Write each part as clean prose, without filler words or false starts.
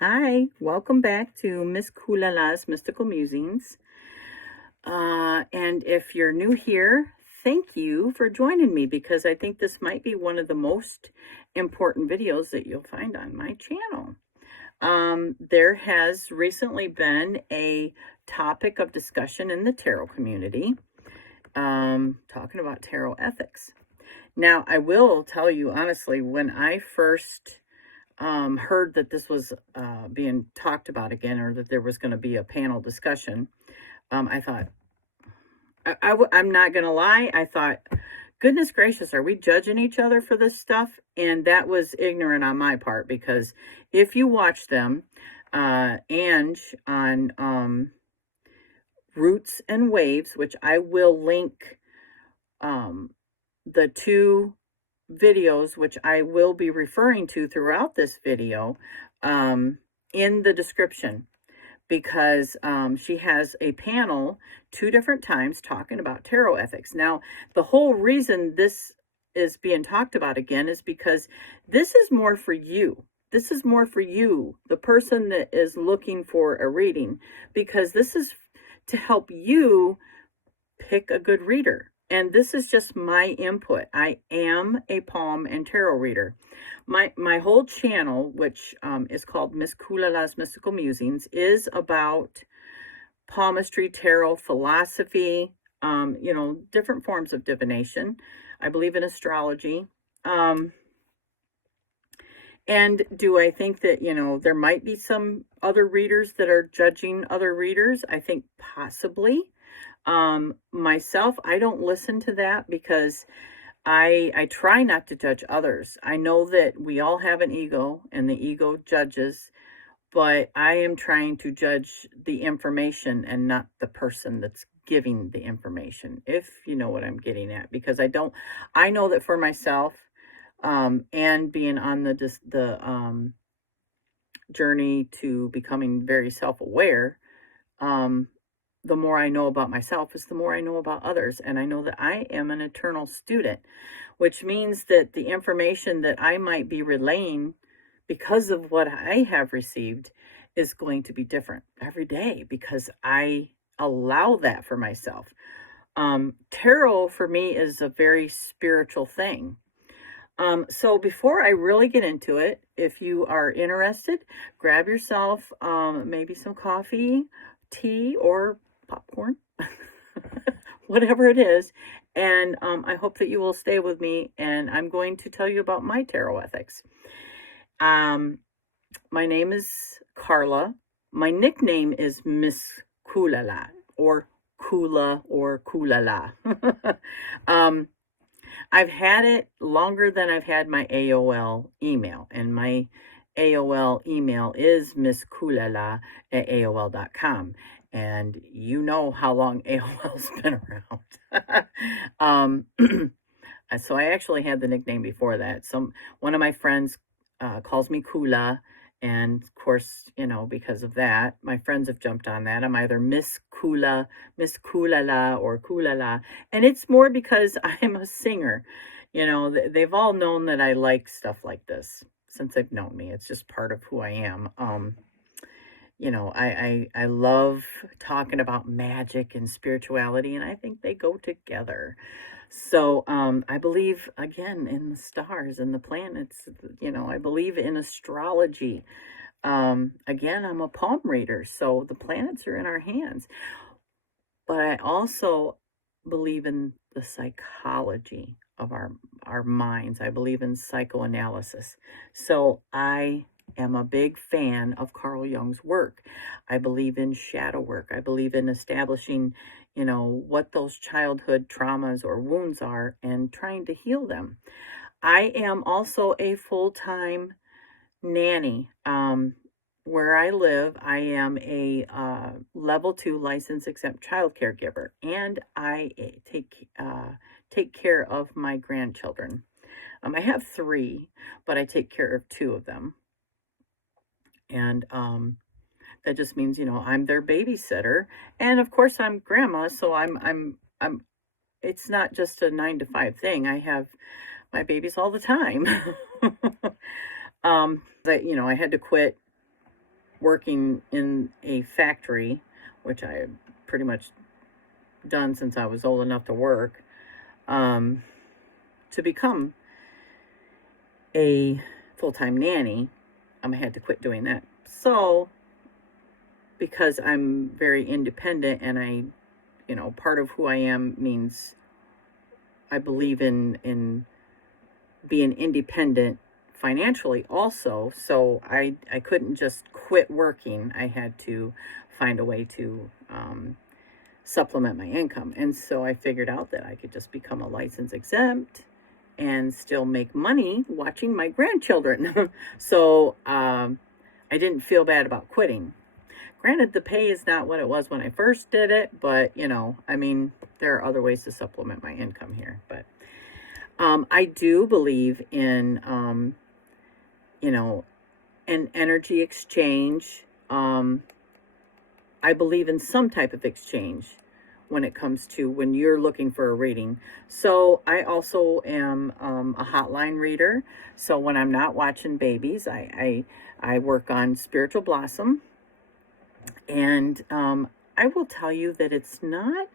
Hi, welcome back to Miss Kulala's Mystical Musings. And if you're new here, thank you for joining me because I think this might be one of the most important videos that you'll find on my channel. There has recently been a topic of discussion in the tarot community, talking about tarot ethics. Now, I will tell you honestly, when I first heard that this was being talked about again, or that there was going to be a panel discussion, I thought, I'm not going to lie, I thought, goodness gracious, are we judging each other for this stuff? And that was ignorant on my part, because if you watch them, Ange on Roots and Waves, which I will link the two videos, which I will be referring to throughout this video, in the description, because she has a panel 2 different times talking about tarot ethics. Now, the whole reason this is being talked about again is because this is more for you. This is more for you, the person that is looking for a reading, because this is to help you pick a good reader. And this is just my input. I am a palm and tarot reader. My whole channel, which is called Miss Kulala's Mystical Musings, is about palmistry, tarot, philosophy, different forms of divination. I believe in astrology. And do I think that, there might be some other readers that are judging other readers? I think possibly. Myself, I don't listen to that because I try not to judge others. I know that we all have an ego and the ego judges, but I am trying to judge the information and not the person that's giving the information, if you know what I'm getting at, because I know that for myself, and being on the journey to becoming very self-aware, the more I know about myself is the more I know about others. And I know that I am an eternal student, which means that the information that I might be relaying because of what I have received is going to be different every day because I allow that for myself. Tarot for me is a very spiritual thing. So before I really get into it, if you are interested, grab yourself maybe some coffee, tea, or popcorn, whatever it is. And I hope that you will stay with me. And I'm going to tell you about my tarot ethics. My name is Carla. My nickname is Miss Kulala, or Kula, or Kulala. I've had it longer than I've had my AOL email, and my AOL email is misskulala@aol.com. And you know how long AOL's been around. So I actually had the nickname before that. One of my friends calls me Kula, and of course, because of that, my friends have jumped on that. I'm either Miss Kula, Miss Kulala, or Kulala. And it's more because I'm a singer. They've all known that I like stuff like this since they've known me. It's just part of who I am. I love talking about magic and spirituality, and I think they go together. So I believe, again, in the stars and the planets. I believe in astrology. Again, I'm a palm reader, so the planets are in our hands. But I also believe in the psychology of our minds. I believe in psychoanalysis. So I am a big fan of Carl Jung's work. I believe in shadow work. I believe in establishing, what those childhood traumas or wounds are and trying to heal them. I am also a full-time nanny. Where I live, I am a level 2 license exempt child caregiver, and I take care of my grandchildren. I have 3, but I take care of 2 of them, and that just means I'm their babysitter, and of course I'm grandma, so I'm. It's not just a 9 to 5 thing. I have my babies all the time. I had to quit working in a factory, which I had pretty much done since I was old enough to work, to become a full-time nanny. I had to quit doing that. So, because I'm very independent and part of who I am means I believe in being independent financially also. So I couldn't just quit working. I had to find a way to supplement my income. And so I figured out that I could just become a license exempt and still make money watching my grandchildren. So I didn't feel bad about quitting. Granted, the pay is not what it was when I first did it, but there are other ways to supplement my income here. But I do believe in, an energy exchange. I believe in some type of exchange when it comes to when you're looking for a reading. So I also am a hotline reader. So when I'm not watching babies, I work on Spiritual Blossom. And I will tell you that it's not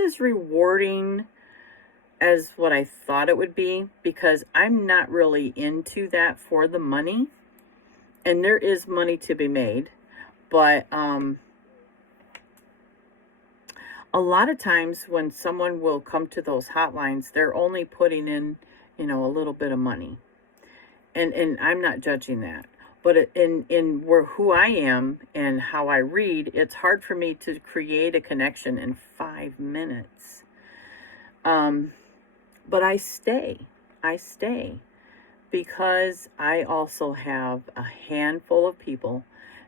as rewarding as what I thought it would be, because I'm not really into that for the money. And there is money to be made, but a lot of times when someone will come to those hotlines, they're only putting in, a little bit of money. And I'm not judging that. But in who I am and how I read, it's hard for me to create a connection in 5 minutes. But I stay because I also have a handful of people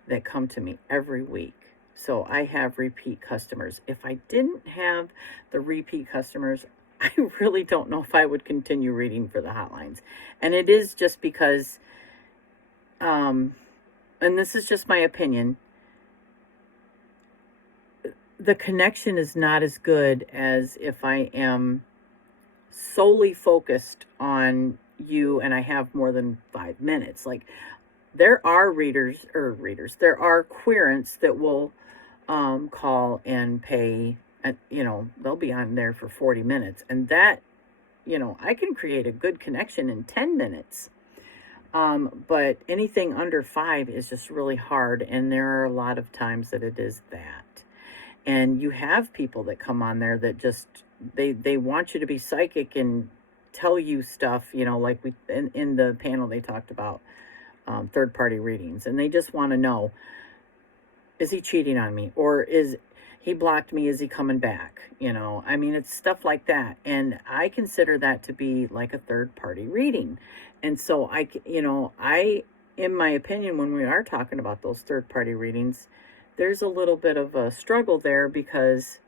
that come to me every week. So I have repeat customers. If I didn't have the repeat customers, I really don't know if I would continue reading for the hotlines. And it is just because, and this is just my opinion, the connection is not as good as if I am solely focused on you and I have more than 5 minutes. Like, there are there are querents that will call and pay, they'll be on there for 40 minutes. And that, I can create a good connection in 10 minutes. But anything under 5 is just really hard. And there are a lot of times that it is that. And you have people that come on there that just, they want you to be psychic and tell you stuff, like in the panel they talked about third-party readings. And they just want to know, is he cheating on me? Or is he blocked me? Is he coming back? It's stuff like that. And I consider that to be like a third-party reading. And so in my opinion, when we are talking about those third-party readings, there's a little bit of a struggle there, because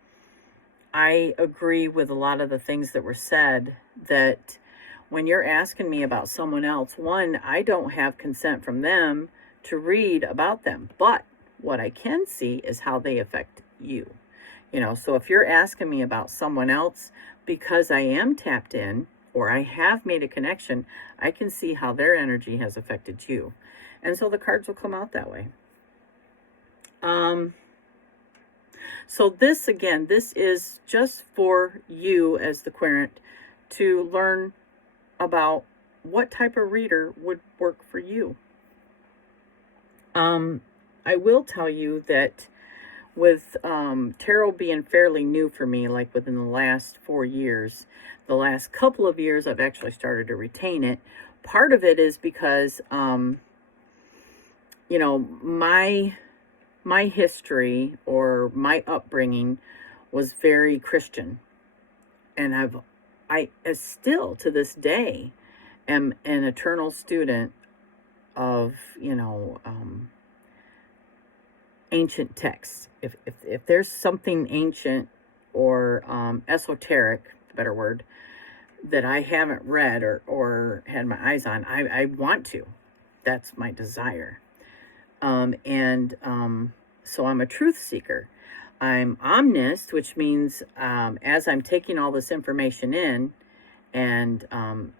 I agree with a lot of the things that were said, that when you're asking me about someone else, one, I don't have consent from them to read about them. But what I can see is how they affect you. So if you're asking me about someone else, because I am tapped in or I have made a connection, I can see how their energy has affected you. And so the cards will come out that way. So this is just for you as the querent to learn about what type of reader would work for you. I will tell you that with tarot being fairly new for me, like within the last 4 years, the last couple of years I've actually started to retain it. Part of it is because, my history or my upbringing was very Christian. And I still to this day am an eternal student of, ancient texts. If there's something ancient or esoteric, better word, that I haven't read or had my eyes on, I want to. That's my desire. So I'm a truth seeker. I'm omnist, which means as I'm taking all this information in, and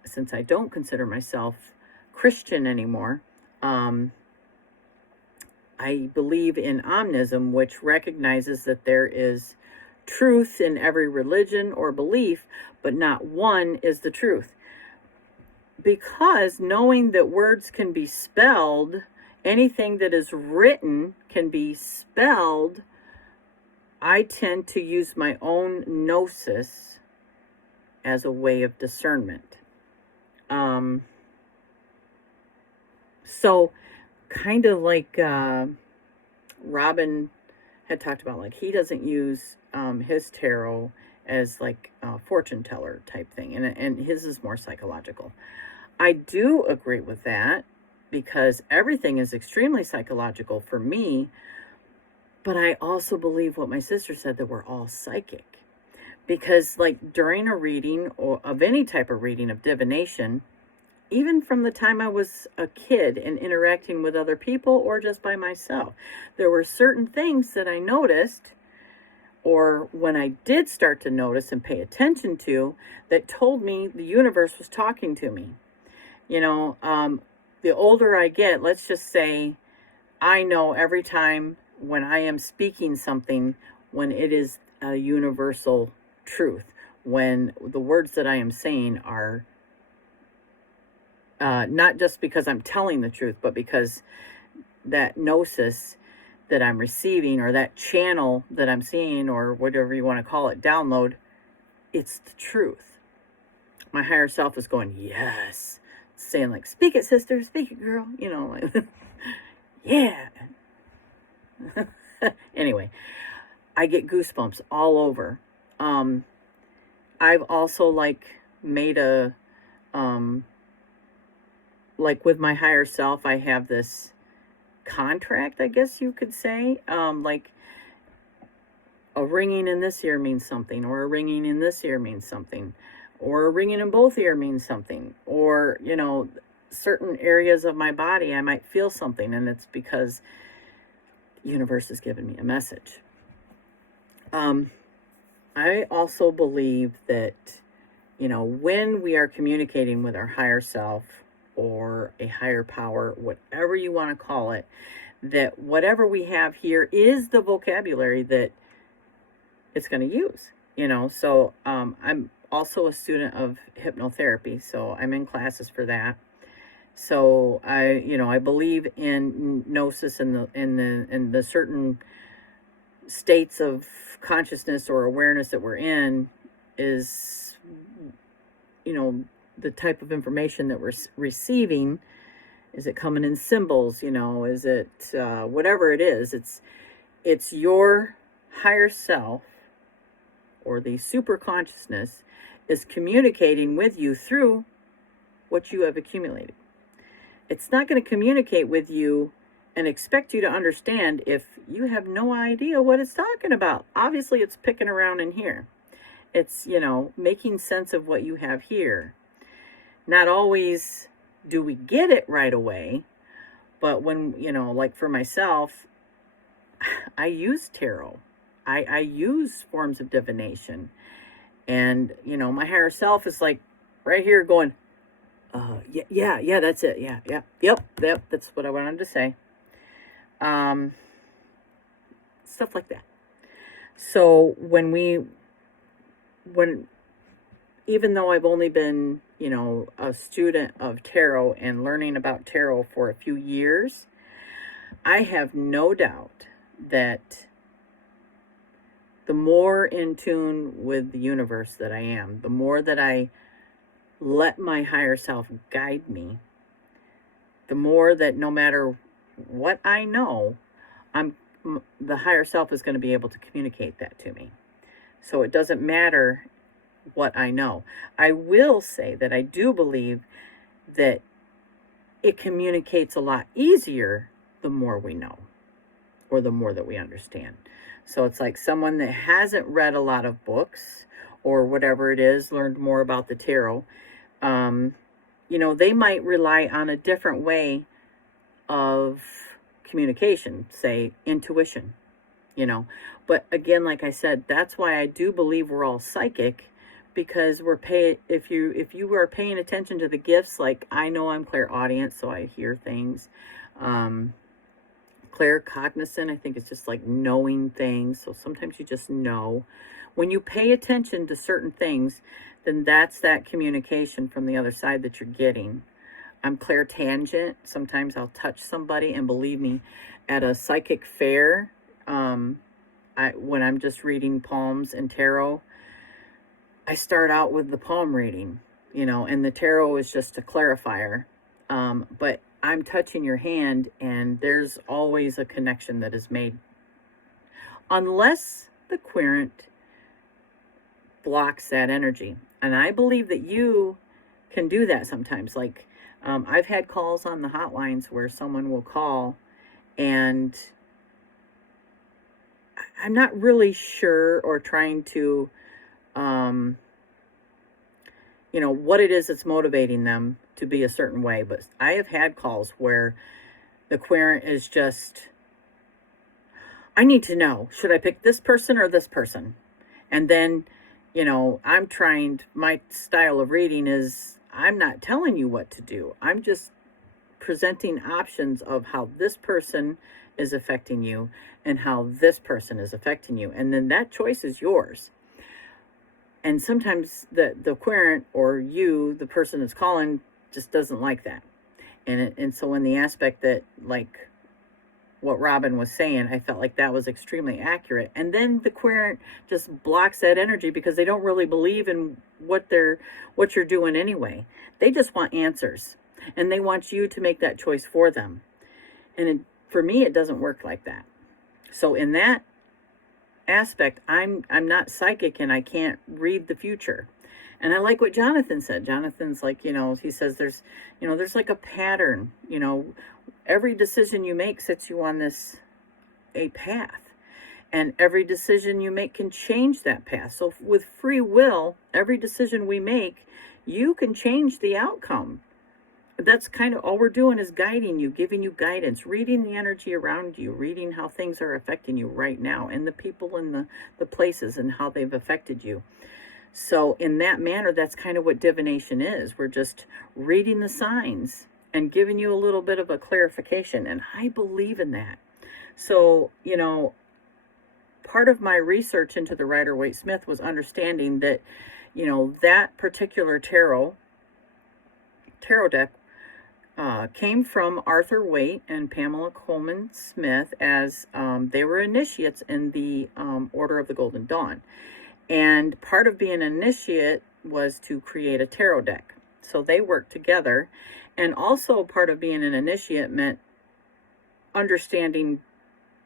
since I don't consider myself Christian anymore, I believe in omnism, which recognizes that there is truth in every religion or belief, but not one is the truth. Because knowing that words can be spelled, anything that is written can be spelled, I tend to use my own gnosis as a way of discernment. So kind of like Robin had talked about, like he doesn't use his tarot as like a fortune teller type thing, and his is more psychological. I do agree with that because everything is extremely psychological for me, but I also believe what my sister said, that we're all psychic. Because like during a reading or of any type of reading of divination, even from the time I was a kid and interacting with other people or just by myself, there were certain things that I noticed, or when I did start to notice and pay attention to, that told me the universe was talking to me. You know, the older I get, let's just say, I know every time when I am speaking something, when it is a universal truth, when the words that I am saying are not just because I'm telling the truth, but because that gnosis that I'm receiving, or that channel that I'm seeing, or whatever you want to call it, download, it's the truth. My higher self is going, yes, saying like, speak it, sister, speak it, girl, you know, like, yeah. Anyway, I get goosebumps all over. I've also like made a like with my higher self, I have this contract, I guess you could say. Like a ringing in this ear means something, or a ringing in this ear means something, or a ringing in both ear means something, or, you know, certain areas of my body, I might feel something, and it's because the universe has given me a message. I also believe that, you know, when we are communicating with our higher self or a higher power, whatever you want to call it, that whatever we have here is the vocabulary that it's going to use, you know. So I'm also a student of hypnotherapy, so I'm in classes for that. So I believe in gnosis and the certain states of consciousness or awareness that we're in is, you know, the type of information that we're receiving. Is it coming in symbols? You know, is it whatever it is? It's your higher self, or the super consciousness, is communicating with you through what you have accumulated. It's not going to communicate with you and expect you to understand if you have no idea what it's talking about. Obviously, it's picking around in here. It's, you know, making sense of what you have here. Not always do we get it right away, but when, you know, like for myself, I use tarot. I use forms of divination. And, you know, my higher self is like right here going, yeah, that's it. Yep, that's what I wanted to say. Stuff like that. So even though I've only been, you know, a student of tarot and learning about tarot for a few years, I have no doubt that the more in tune with the universe that I am, the more that I let my higher self guide me, the more that no matter what I know, the higher self is going to be able to communicate that to me. So it doesn't matter what I know. I will say that I do believe that it communicates a lot easier the more we know, or the more that we understand. So it's like someone that hasn't read a lot of books or whatever it is, learned more about the tarot, you know, they might rely on a different way of communication, say intuition, you know. But again, like I said, that's why I do believe we're all psychic, because if you are paying attention to the gifts, like I know I'm clairaudient, so I hear things. Claircognizant, I think it's just like knowing things. So sometimes you just know. When you pay attention to certain things, then that's that communication from the other side that you're getting. I'm clairtangent. Sometimes I'll touch somebody, and believe me, at a psychic fair, when I'm just reading palms and tarot, I start out with the palm reading, and the tarot is just a clarifier. But I'm touching your hand, and there's always a connection that is made. Unless the querent blocks that energy. And I believe that you can do that sometimes. Like, I've had calls on the hotlines where someone will call, and I'm not really sure, or trying to, what it is that's motivating them to be a certain way. But I have had calls where the querent is just, I need to know, should I pick this person or this person? And then, my style of reading is, I'm not telling you what to do. I'm just presenting options of how this person is affecting you and how this person is affecting you. And then that choice is yours. And sometimes the querent, or you, the person that's calling, just doesn't like that. And so in the aspect that, like what Robin was saying, I felt like that was extremely accurate. And then the querent just blocks that energy because they don't really believe in what you're doing anyway. They just want answers, and they want you to make that choice for them. And for me, it doesn't work like that. So in that aspect, I'm not psychic, and I can't read the future. And I like what Jonathan said. Jonathan's like, he says there's like a pattern. Every decision you make sets you on a path. And every decision you make can change that path. So with free will, every decision we make, you can change the outcome. That's kind of all we're doing, is guiding you, giving you guidance, reading the energy around you, reading how things are affecting you right now, and the people and the places and how they've affected you. So in that manner, that's kind of what divination is. We're just reading the signs and giving you a little bit of a clarification. And I believe in that. So, part of my research into the Rider-Waite-Smith was understanding that, that particular tarot deck came from Arthur Waite and Pamela Coleman Smith, as they were initiates in the Order of the Golden Dawn. And part of being an initiate was to create a tarot deck. So they worked together. And also part of being an initiate meant understanding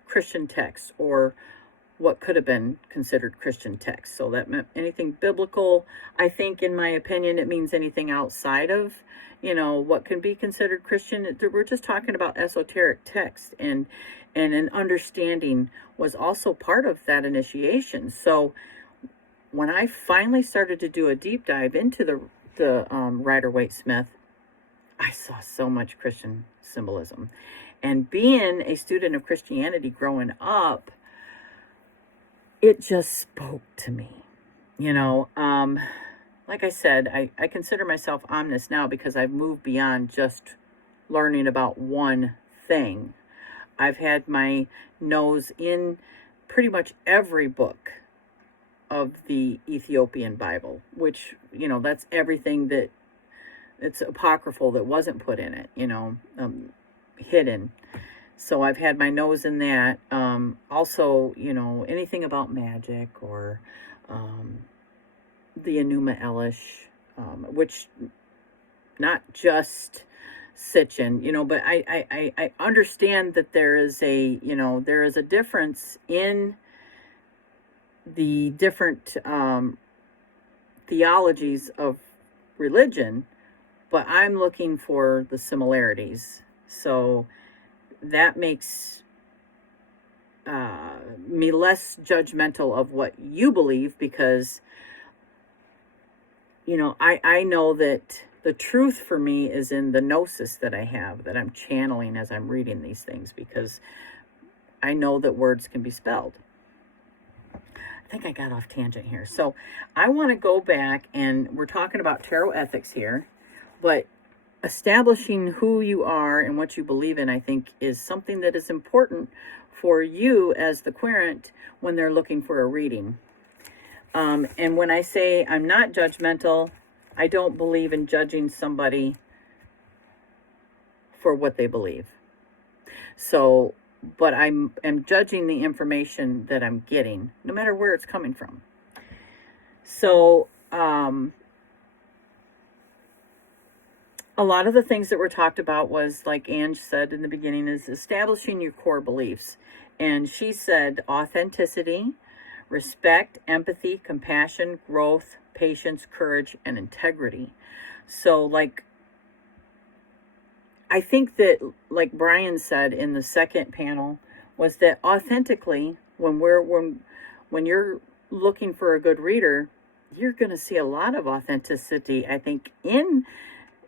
Christian texts, or what could have been considered Christian texts. So that meant anything biblical. I think, in my opinion, it means anything outside of, what can be considered Christian. We're just talking about esoteric texts, and an understanding was also part of that initiation. So when I finally started to do a deep dive into the Rider-Waite-Smith, I saw so much Christian symbolism. And being a student of Christianity growing up, it just spoke to me. Like I said, I consider myself omnis now because I've moved beyond just learning about one thing. I've had my nose in pretty much every book of the Ethiopian Bible, which, that's everything that it's apocryphal that wasn't put in it, hidden. So I've had my nose in that. Also, anything about magic, or the Enuma Elish, which not just Sitchin, but I understand that there is a difference in the different theologies of religion, but I'm looking for the similarities. So that makes me less judgmental of what you believe, because I know that the truth for me is in the gnosis that I have, that I'm channeling as I'm reading these things, because I know that words can be spelled. think I got off tangent here. So I want to go back, and we're talking about tarot ethics here, but establishing who you are and what you believe in, I think, is something that is important for you as the querent when they're looking for a reading. And when I say I'm not judgmental, I don't believe in judging somebody for what they believe. So, but I'm judging the information that I'm getting, no matter where it's coming from. So, a lot of the things that were talked about was, like Ange said in the beginning, is establishing your core beliefs. And she said authenticity, respect, empathy, compassion, growth, patience, courage, and integrity. So, like, I think that, like Brian said in the second panel, was that authentically, when you're looking for a good reader, you're going to see a lot of authenticity, I think, in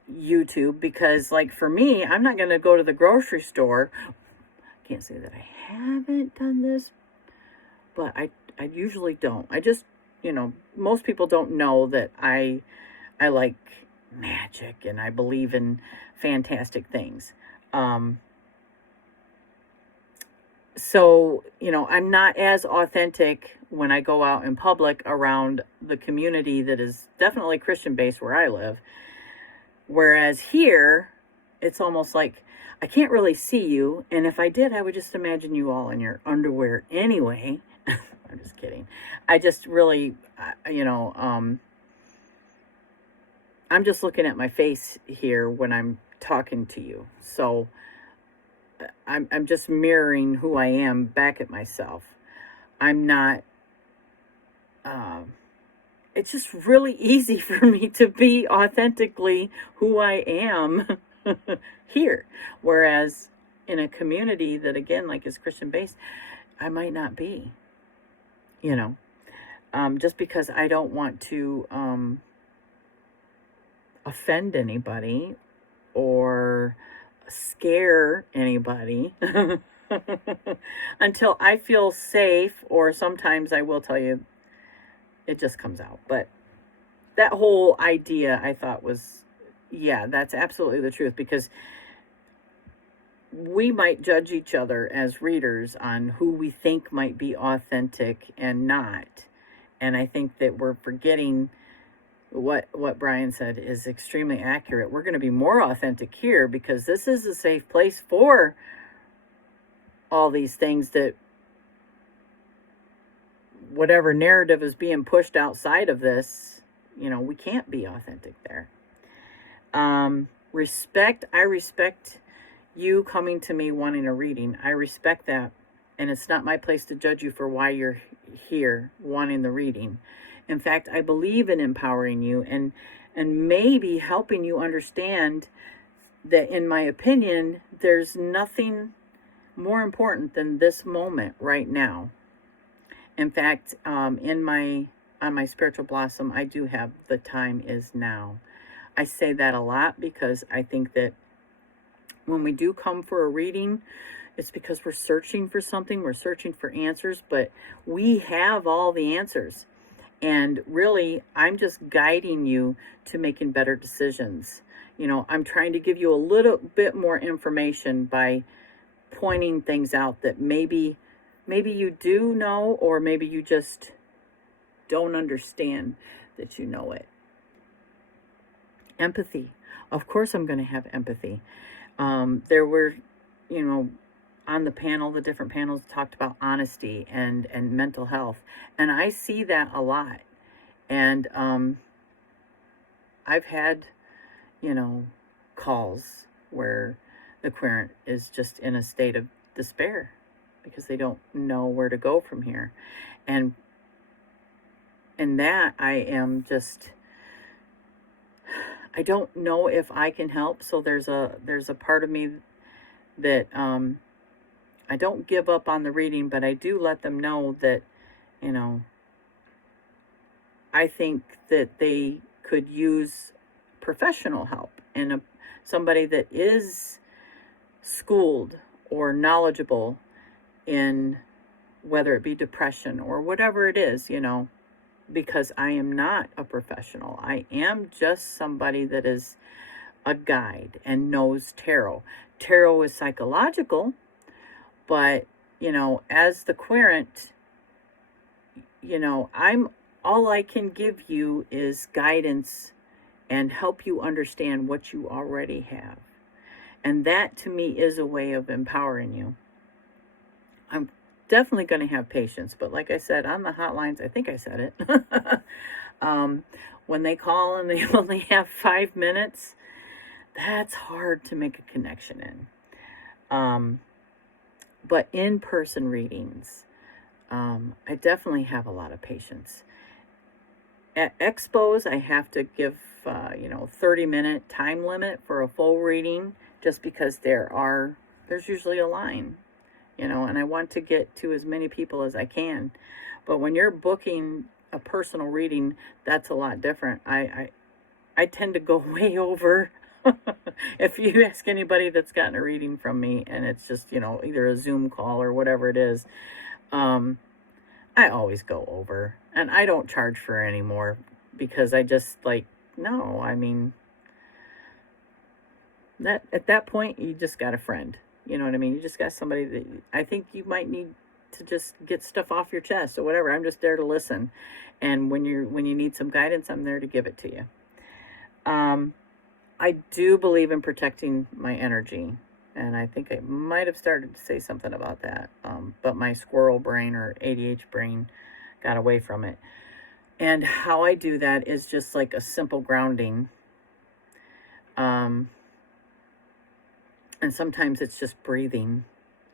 YouTube, because, like, for me, I'm not going to go to the grocery store. I can't say that I haven't done this, but I usually don't. I just, most people don't know that I like magic and I believe in fantastic things. So, I'm not as authentic when I go out in public around the community that is definitely Christian based where I live. Whereas here, it's almost like I can't really see you. And if I did, I would just imagine you all in your underwear anyway. I'm just kidding. I just really, I'm just looking at my face here when I'm talking to you. So I'm just mirroring who I am back at myself. I'm not, it's just really easy for me to be authentically who I am here. Whereas in a community that, again, like, is Christian based, I might not be, just because I don't want to offend anybody or scare anybody until I feel safe, or sometimes I will tell you, it just comes out. But that whole idea, I thought, was, yeah, that's absolutely the truth, because we might judge each other as readers on who we think might be authentic and not. And I think that we're forgetting what Brian said is extremely accurate. We're going to be more authentic here because this is a safe place for all these things that, whatever narrative is being pushed outside of this, we can't be authentic there. Respect. I respect you coming to me wanting a reading. I respect that. And it's not my place to judge you for why you're here wanting the reading. In fact, I believe in empowering you and maybe helping you understand that, in my opinion, there's nothing more important than this moment right now. In fact, on my spiritual blossom, I do have the time is now. I say that a lot because I think that when we do come for a reading, it's because we're searching for something, we're searching for answers, but we have all the answers. And really, I'm just guiding you to making better decisions. I'm trying to give you a little bit more information by pointing things out that maybe you do know, or maybe you just don't understand that you know it. Empathy. Of course I'm going to have empathy. There were, on the panel, the different panels talked about honesty and mental health. And I see that a lot. And I've had, calls where the querent is just in a state of despair because they don't know where to go from here. And in that, I am just, I don't know if I can help. So there's a part of me that I don't give up on the reading, but I do let them know that, I think that they could use professional help and somebody that is schooled or knowledgeable in whether it be depression or whatever it is, because I am not a professional. I am just somebody that is a guide and knows tarot. Tarot is psychological, but, as the querent, I'm all I can give you is guidance and help you understand what you already have. And that to me is a way of empowering you. I'm definitely going to have patience, but like I said, on the hotlines, I think I said it. When they call and they only have 5 minutes, that's hard to make a connection in. But in-person readings, I definitely have a lot of patience. At expos, I have to give, 30-minute time limit for a full reading, just because there's usually a line, and I want to get to as many people as I can. But when you're booking a personal reading, that's a lot different. I tend to go way over. If you ask anybody that's gotten a reading from me and it's just, either a Zoom call or whatever it is, I always go over, and I don't charge for it anymore, because I just no, I mean, that at that point, you just got a friend. You know what I mean? You just got somebody that I think you might need to just get stuff off your chest or whatever. I'm just there to listen. And when you need some guidance, I'm there to give it to you. I do believe in protecting my energy. And I think I might have started to say something about that. But my squirrel brain or ADH brain got away from it. And how I do that is just like a simple grounding. And sometimes it's just breathing.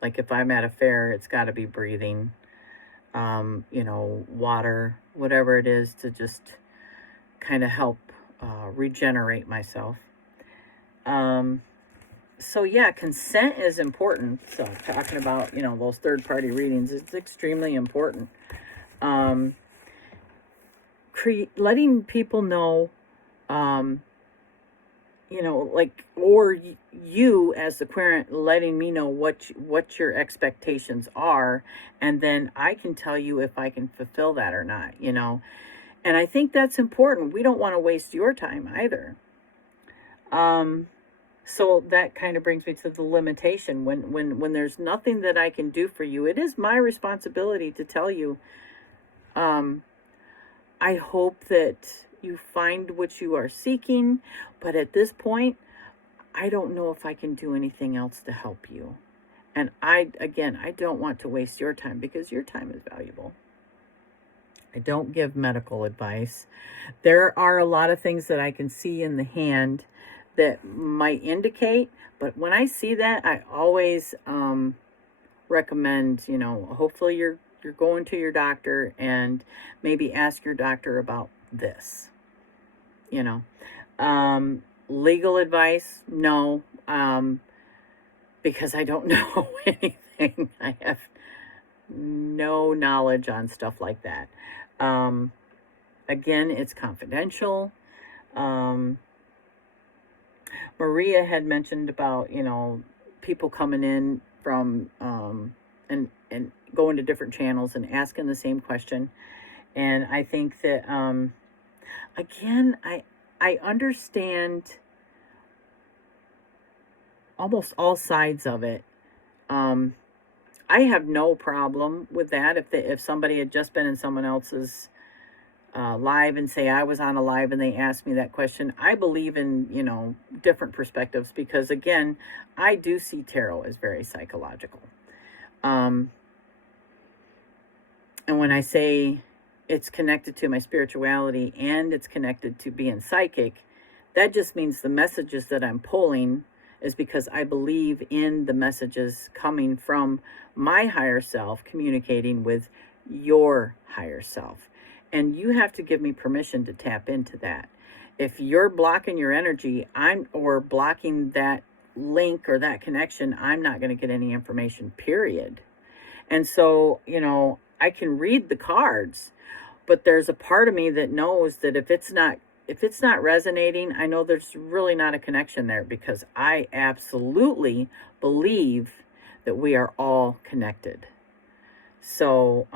Like if I'm at a fair, it's got to be breathing. Water, whatever it is, to just kind of help regenerate myself. So yeah, consent is important. So talking about, those third-party readings, it's extremely important. Letting people know, or you as the querent letting me know what your expectations are, and then I can tell you if I can fulfill that or not, And I think that's important. We don't want to waste your time either. So that kind of brings me to the limitation. When there's nothing that I can do for you, it is my responsibility to tell you, I hope that you find what you are seeking, but at this point, I don't know if I can do anything else to help you. And I don't want to waste your time, because your time is valuable. I don't give medical advice. There are a lot of things that I can see in the hand that might indicate, but when I see that, I always recommend, hopefully you're going to your doctor, and maybe ask your doctor about this. Legal advice, no, because I don't know anything. I have no knowledge on stuff like that. Again, it's confidential. Maria had mentioned about, people coming in from, and going to different channels and asking the same question. And I think that, again, I understand almost all sides of it. I have no problem with that. If somebody had just been in someone else's live, and say I was on a live and they asked me that question, I believe in, different perspectives, because again, I do see tarot as very psychological. And when I say it's connected to my spirituality and it's connected to being psychic, that just means the messages that I'm pulling is because I believe in the messages coming from my higher self communicating with your higher self. And you have to give me permission to tap into that. If you're blocking your energy, or blocking that link or that connection, I'm not going to get any information, period. And so, I can read the cards, but there's a part of me that knows that if it's not resonating, I know there's really not a connection there, because I absolutely believe that we are all connected. So,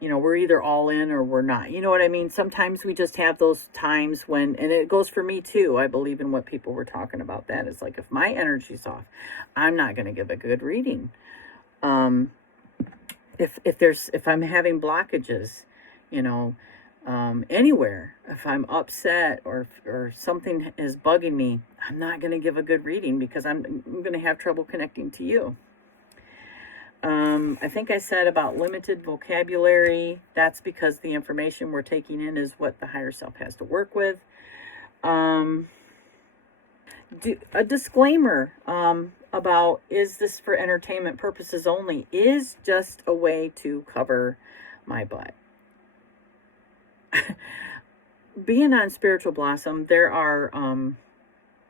we're either all in or we're not. You know what I mean? Sometimes we just have those times when, and it goes for me too. I believe in what people were talking about. That is like, if my energy's off, I'm not going to give a good reading. If I'm having blockages, you know, anywhere, if I'm upset or something is bugging me, I'm not going to give a good reading because I'm going to have trouble connecting to you. I think I said about limited vocabulary. That's because the information we're taking in is what the higher self has to work with. A disclaimer about, is this for entertainment purposes only, is just a way to cover my butt. Being on Spiritual Blossom, there are, on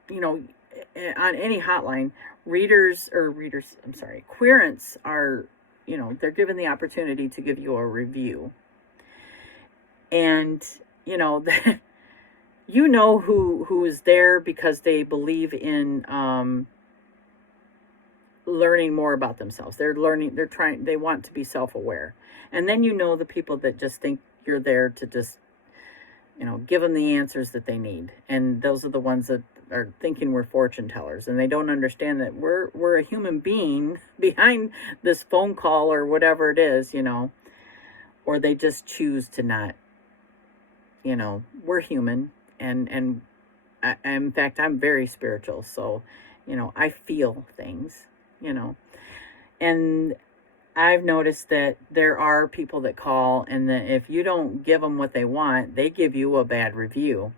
any hotline, querents are, they're given the opportunity to give you a review. And, who is there because they believe in learning more about themselves. They want to be self-aware. And then the people that just think you're there to just, give them the answers that they need. And those are the ones that are thinking we're fortune tellers, and they don't understand that we're a human being behind this phone call or whatever it is, or they just choose to not, we're human, and in fact, I'm very spiritual, so, I feel things, and I've noticed that there are people that call, and that if you don't give them what they want, they give you a bad review.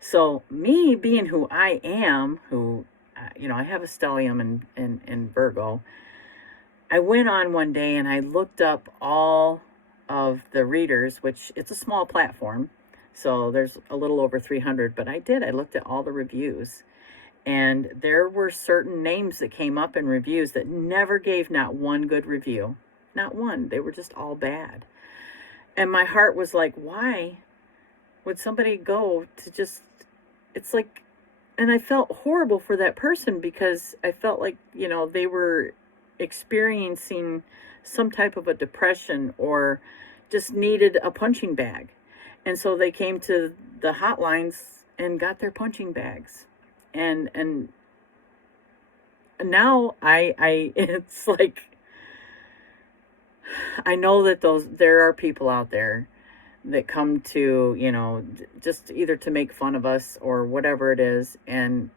So me being who I am, I have a stellium in Virgo, I went on one day and I looked up all of the readers, which it's a small platform, so there's a little over 300, but I looked at all the reviews, and there were certain names that came up in reviews that never gave not one good review. Not one. They were just all bad. And my heart was like, why would somebody go to just, it's like, and I felt horrible for that person because I felt like, they were experiencing some type of a depression or just needed a punching bag. And so they came to the hotlines and got their punching bags. And now I it's like, I know that there are people out there that come to, just either to make fun of us or whatever it is. And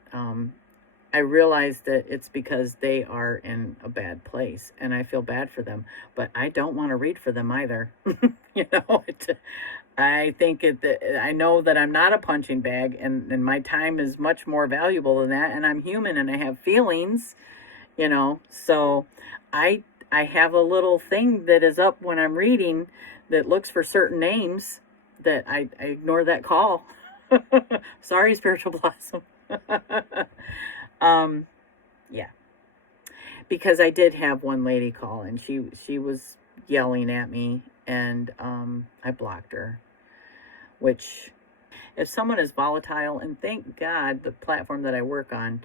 I realize that it's because they are in a bad place, and I feel bad for them, but I don't want to read for them either. I think I know that I'm not a punching bag, and my time is much more valuable than that, and I'm human and I have feelings, so I have a little thing that is up when I'm reading that looks for certain names that I ignore that call. Sorry, Spiritual Blossom. Yeah, because I did have one lady call, and she was yelling at me, and I blocked her, which, if someone is volatile, and thank God the platform that I work on,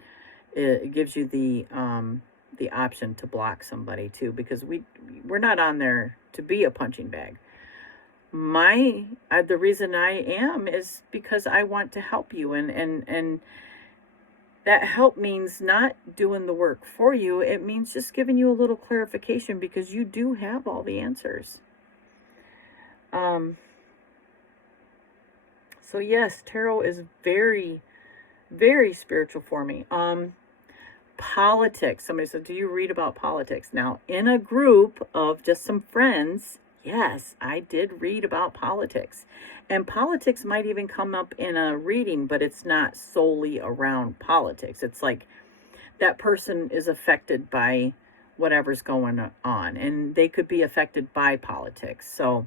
it gives you the option to block somebody too, because we're not on there to be a punching bag. The reason I am is because I want to help you, and that help means not doing the work for you. It means just giving you a little clarification, because you do have all the answers. So yes, tarot is very, very spiritual for me. Politics. Somebody said, do you read about politics? Now, in a group of just some friends, yes, I did read about politics. And politics might even come up in a reading, but it's not solely around politics. It's like that person is affected by whatever's going on, and they could be affected by politics. So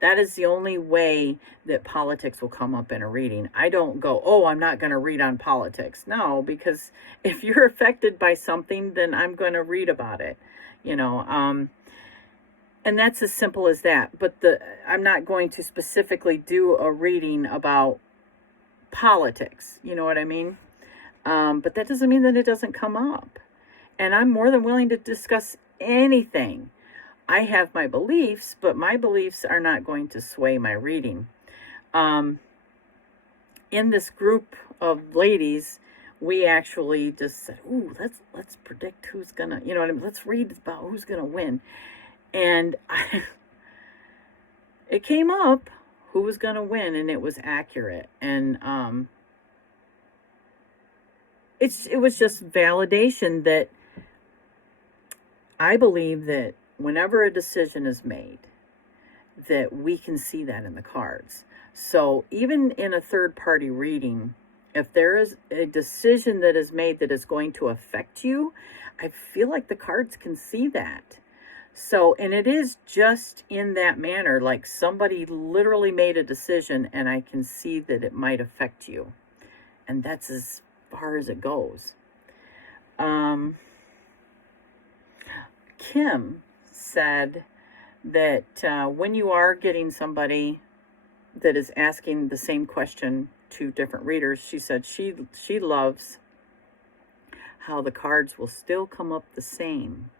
that is the only way that politics will come up in a reading. I don't go, oh, I'm not going to read on politics. No, because if you're affected by something, then I'm going to read about it, and that's as simple as that. But I'm not going to specifically do a reading about politics. You know what I mean? But that doesn't mean that it doesn't come up. And I'm more than willing to discuss anything. I have my beliefs, but my beliefs are not going to sway my reading. In this group of ladies, we actually just said, "Ooh, let's predict who's gonna, you know what I mean? Let's read about who's gonna win." And it came up who was gonna win, and it was accurate. And it was just validation that I believe that whenever a decision is made, that we can see that in the cards. So even in a third party reading, if there is a decision that is made that is going to affect you, I feel like the cards can see that. So, and it is just in that manner, like somebody literally made a decision and I can see that it might affect you. And that's as far as it goes. Kim said that when you are getting somebody that is asking the same question to different readers, she said she loves how the cards will still come up the same.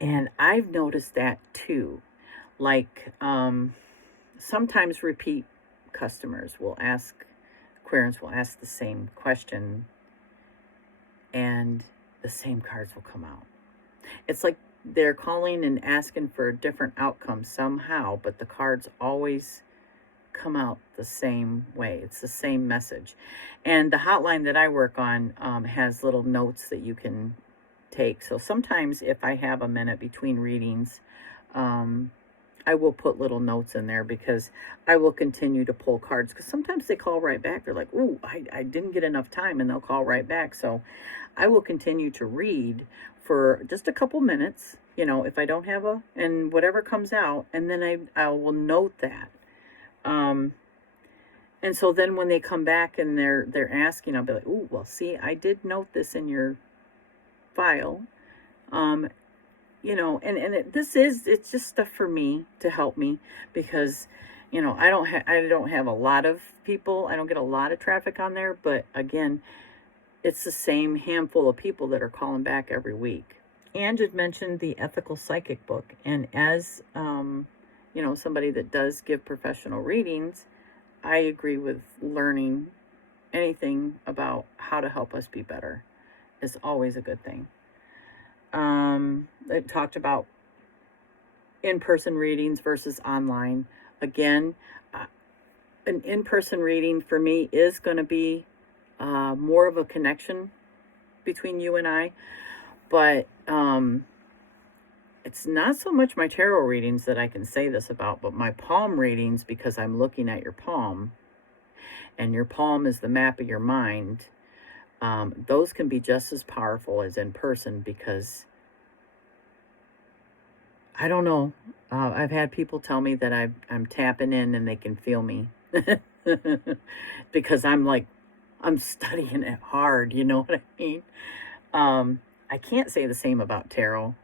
And I've noticed that too. Like sometimes repeat customers will ask, querents will ask the same question and the same cards will come out. It's like they're calling and asking for a different outcome somehow, but the cards always come out the same way. It's the same message. And the hotline that I work on has little notes that you can take. So sometimes if I have a minute between readings, I will put little notes in there because I will continue to pull cards, because sometimes they call right back. They're like, "Ooh, I didn't get enough time," and they'll call right back. So I will continue to read for just a couple minutes, you know, if I don't have and whatever comes out, and then I will note that. And so then when they come back and they're asking, I'll be like, "Ooh, well, see, I did note this in your file." You know, and it's just stuff for me to help me, because, you know, I don't have a lot of people. I don't get a lot of traffic on there, but again, it's the same handful of people that are calling back every week. Ange had mentioned the Ethical Psychic book, and as you know, somebody that does give professional readings, I agree with learning anything about how to help us be better is always a good thing. It talked about in-person readings versus online. Again, an in-person reading for me is going to be more of a connection between you and I, but it's not so much my tarot readings that I can say this about, but my palm readings, because I'm looking at your palm, and your palm is the map of your mind. Those can be just as powerful as in person, because I don't know. I've had people tell me that I'm tapping in and they can feel me because I'm studying it hard. You know what I mean? I can't say the same about tarot,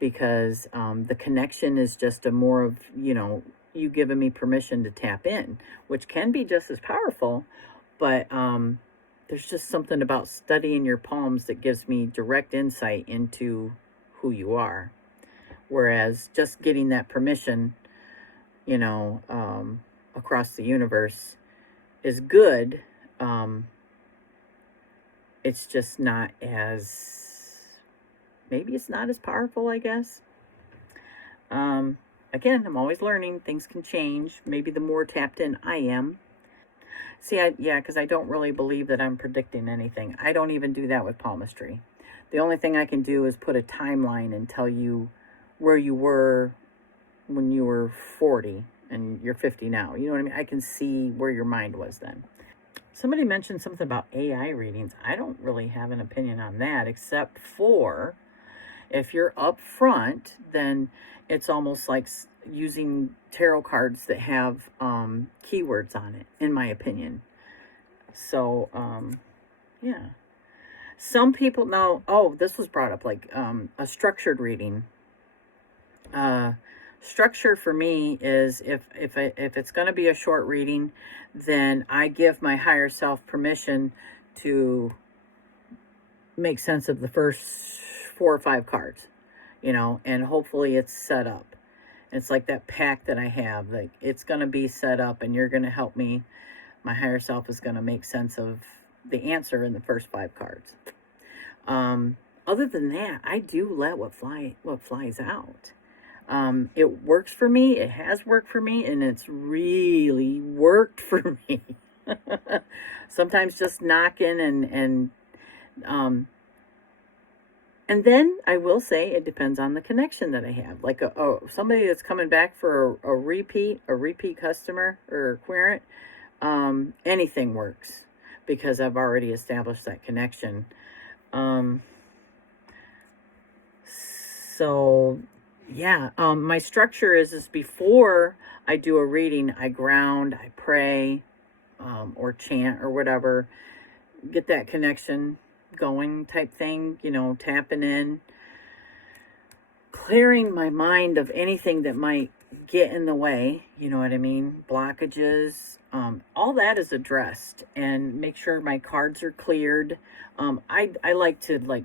because the connection is just a more of, you know, you giving me permission to tap in, which can be just as powerful, but there's just something about studying your palms that gives me direct insight into who you are. Whereas just getting that permission, you know, across the universe is good. It's just not as, maybe it's not as powerful, I guess. Again, I'm always learning. Things can change. Maybe the more tapped in I am. See, because I don't really believe that I'm predicting anything. I don't even do that with palmistry. The only thing I can do is put a timeline and tell you where you were when you were 40 and you're 50 now. You know what I mean? I can see where your mind was then. Somebody mentioned something about AI readings. I don't really have an opinion on that, except for if you're up front, then it's almost like using tarot cards that have keywords on it, in my opinion. So, yeah. Some people know, this was brought up, like a structured reading. Structure for me is if it's going to be a short reading, then I give my higher self permission to make sense of the first 4 or 5 cards. and hopefully it's set up. It's like that pack that I have, like it's going to be set up and you're going to help me. My higher self is going to make sense of the answer in the first 5 cards. Other than that, I do let what flies out. It works for me. It has worked for me, and it's really worked for me. Sometimes just knocking and then I will say it depends on the connection that I have. Like somebody that's coming back for a repeat customer or querent, anything works because I've already established that connection. So yeah, my structure is before I do a reading, I ground, I pray, or chant or whatever, get that connection going type thing, tapping in, clearing my mind of anything that might get in the way, you know what I mean? Blockages, all that is addressed, and make sure my cards are cleared. I like to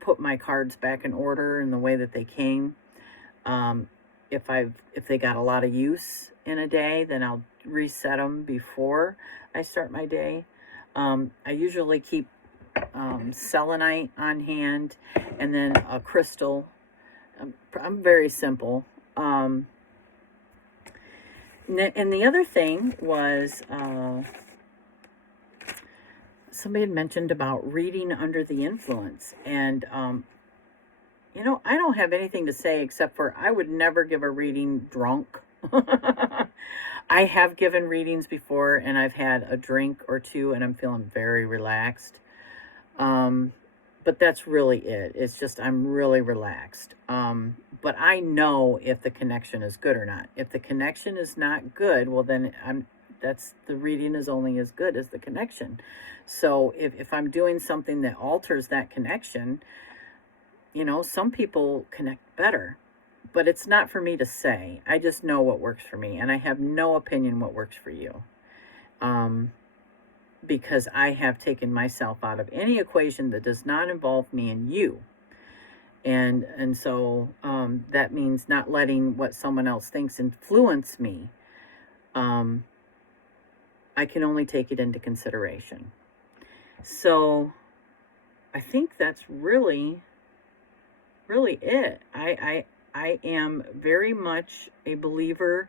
put my cards back in order in the way that they came. If they got a lot of use in a day, then I'll reset them before I start my day. I usually keep selenite on hand, and then a crystal. I'm very simple. And the other thing was, somebody had mentioned about reading under the influence, and I don't have anything to say except for I would never give a reading drunk. I have given readings before, and I've had a drink or two, and I'm feeling very relaxed. But that's really it. It's just I'm really relaxed. But I know if the connection is good or not. If the connection is not good, well then the reading is only as good as the connection. So if I'm doing something that alters that connection, some people connect better. But it's not for me to say. I just know what works for me, and I have no opinion what works for you. Because I have taken myself out of any equation that does not involve me and you. And so that means not letting what someone else thinks influence me. I can only take it into consideration. So I think that's really, really it. I am very much a believer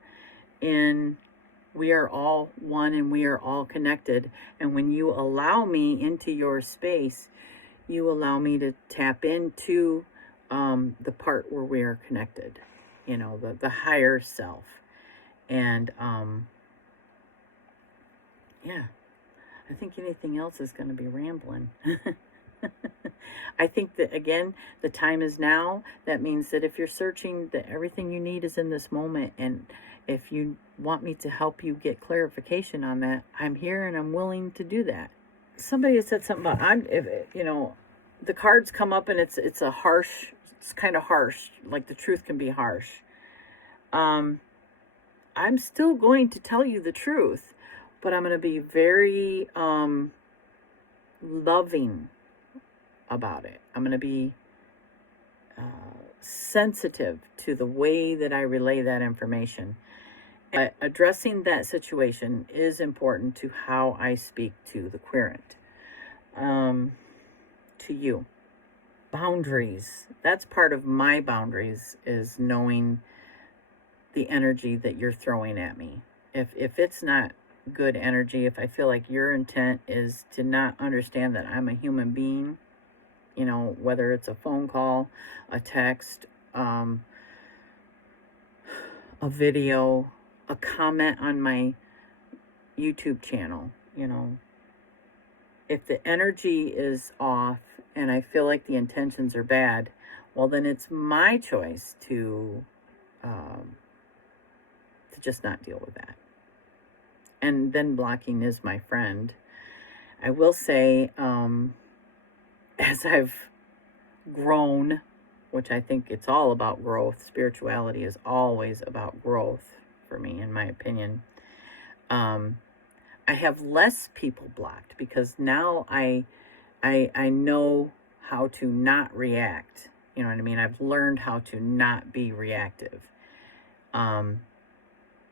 in we are all one and we are all connected. And when you allow me into your space, you allow me to tap into the part where we are connected, the higher self. And yeah, I think anything else is going to be rambling. I think that, again, the time is now. That means that if you're searching, that everything you need is in this moment. And if you want me to help you get clarification on that, I'm here and I'm willing to do that. Somebody has said something about, the cards come up and it's kind of harsh. Like the truth can be harsh. I'm still going to tell you the truth, but I'm going to be very loving about it. I'm going to be sensitive to the way that I relay that information. But addressing that situation is important to how I speak to the querent, to you. Boundaries. That's part of my boundaries, is knowing the energy that you're throwing at me. If it's not good energy, if I feel like your intent is to not understand that I'm a human being, whether it's a phone call, a text, a video, a comment on my YouTube channel, if the energy is off and I feel like the intentions are bad, well, then it's my choice to just not deal with that. And then blocking is my friend. I will say, as I've grown, which I think it's all about growth, spirituality is always about growth for me, in my opinion. I have less people blocked because now I know how to not react You know what I mean? I've learned how to not be reactive.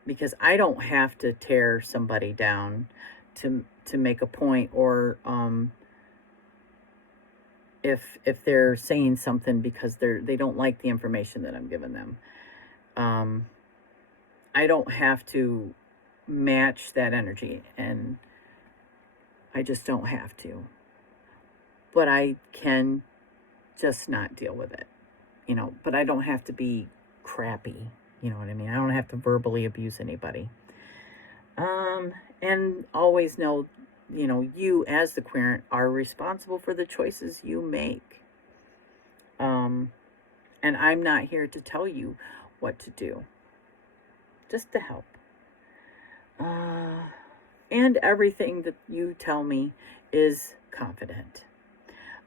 Because I don't have to tear somebody down to make a point, or if they're saying something because they don't like the information that I'm giving them. I don't have to match that energy, and I just don't have to. But I can just not deal with it, but I don't have to be crappy. You know what I mean? I don't have to verbally abuse anybody. And always know, you as the querent are responsible for the choices you make. And I'm not here to tell you what to do, just to help. And everything that you tell me is confident.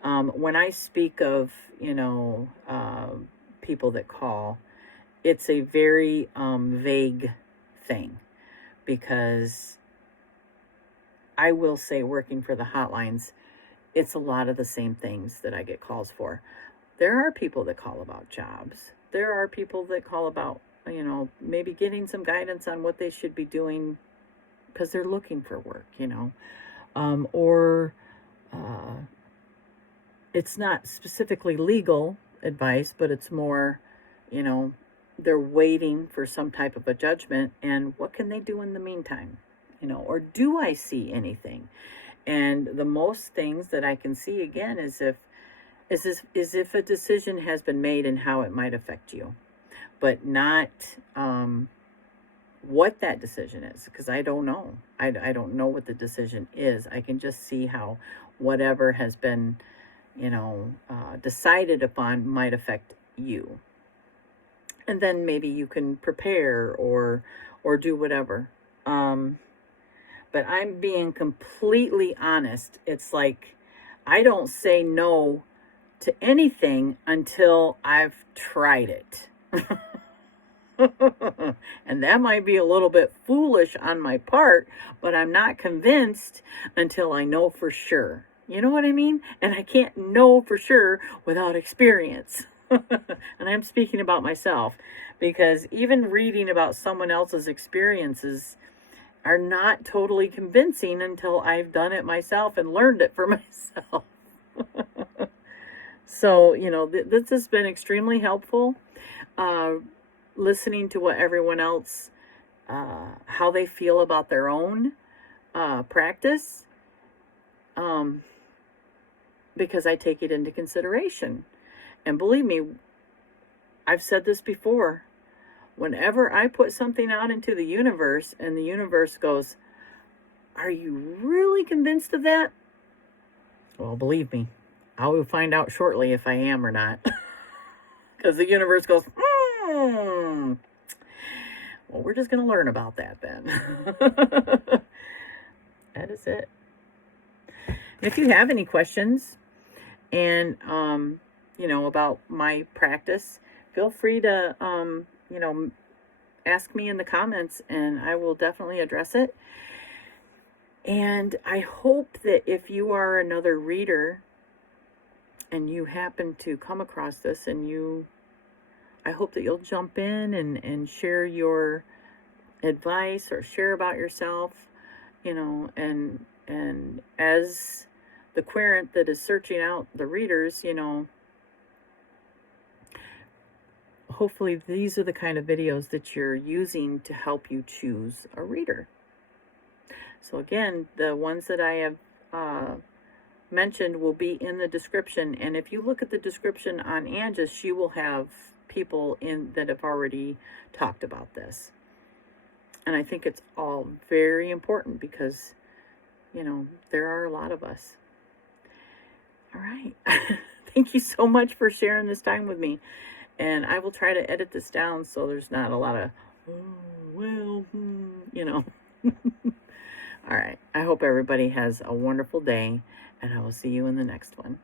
When I speak of, people that call, it's a very vague thing, because I will say, working for the hotlines, it's a lot of the same things that I get calls for. There are people that call about jobs. There are people that call about, maybe getting some guidance on what they should be doing because they're looking for work, or it's not specifically legal advice, but it's more, they're waiting for some type of a judgment, and what can they do in the meantime? Or do I see anything? And the most things that I can see, again, is if a decision has been made and how it might affect you, but not what that decision is, because I don't know. I don't know what the decision is. I can just see how whatever has been, decided upon might affect you. And then maybe you can prepare or do whatever. But I'm being completely honest. It's like I don't say no to anything until I've tried it. And that might be a little bit foolish on my part, but I'm not convinced until I know for sure. You know what I mean? And I can't know for sure without experience. And I'm speaking about myself, because even reading about someone else's experiences are not totally convincing until I've done it myself and learned it for myself. So, this has been extremely helpful. Listening to what everyone else, how they feel about their own practice, because I take it into consideration. And believe me, I've said this before. Whenever I put something out into the universe and the universe goes, "Are you really convinced of that?" Well, believe me, I will find out shortly if I am or not. Because the universe goes, well, we're just going to learn about that then. That is it. If you have any questions and, about my practice, feel free to, ask me in the comments, and I will definitely address it. And I hope that if you are another reader and you happen to come across this, I hope that you'll jump in and share your advice or share about yourself, and as the querent that is searching out the readers, hopefully these are the kind of videos that you're using to help you choose a reader. So again, the ones that I have mentioned will be in the description. And if you look at the description on Angie's, she will have people in that have already talked about this. And I think it's all very important because, there are a lot of us. All right. Thank you so much for sharing this time with me. And I will try to edit this down so there's not a lot of, All right. I hope everybody has a wonderful day, and I will see you in the next one.